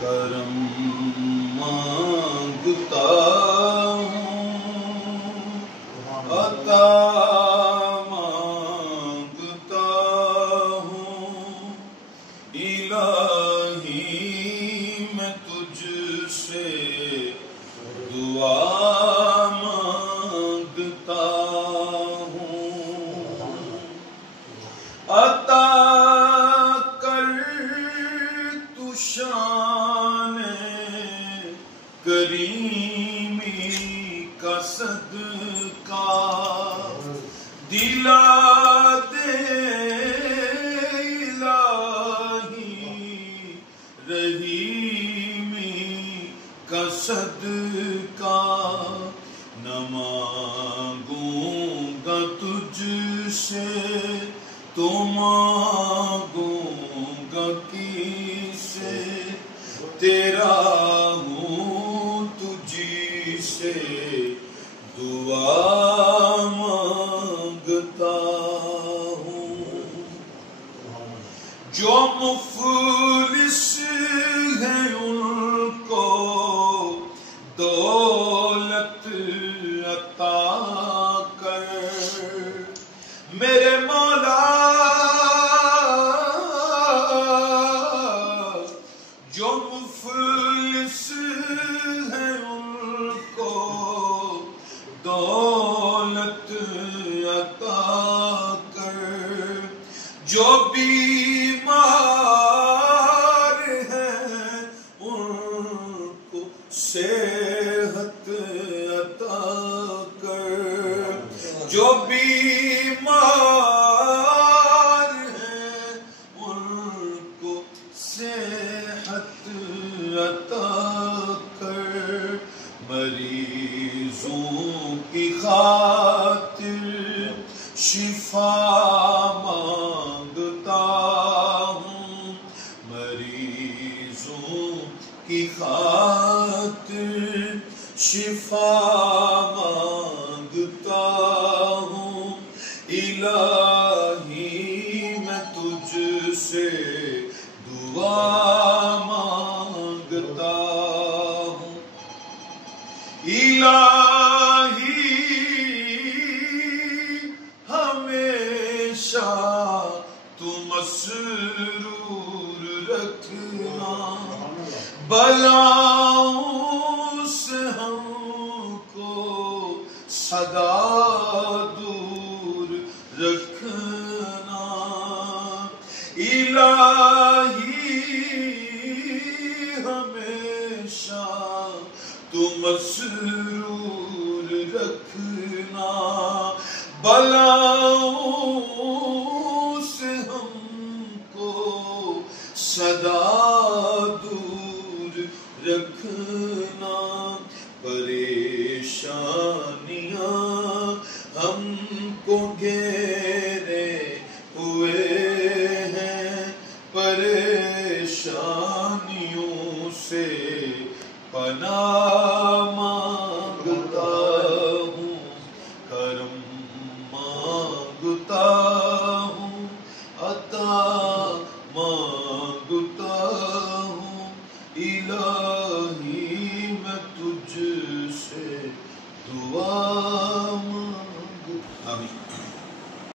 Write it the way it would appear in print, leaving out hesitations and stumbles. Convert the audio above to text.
کرم مانگتا ہوں، عطا مانگتا ہوں، الہی میں تجھ سے دعا مانگتا ہوں، عطا شان کریمی کا صدقہ دلا دے الہی، رحیمی کا صدقہ نہ مانگوں گا تجھ سے تو مانگوں گا کس سے، تیرا ہوں تجھی سے دعا مانگتا ہوں، جو مفلس ہیں ان کو دولت عطا کر میرے مولا، جو مفلس ہیں ان کو دولت عطا کر، جو بیمار ہیں ان کو صحت عطا کر، جو بیمار ہیں ان کو صحت عطا کر، مریضوں کی خاطر شفا مانگتا ہوں، مریضوں کی خاطر شفا مانگتا ہوں، الہی میں تجھ سے دعا مانگتا ہوں، الہی ہمیشہ تو مسرور رکھنا، بلاؤں سے ہم کو سدا دور رکھنا، الہی ہمیشہ تو مسرور رکھنا، بلاؤں سے ہم کو سدا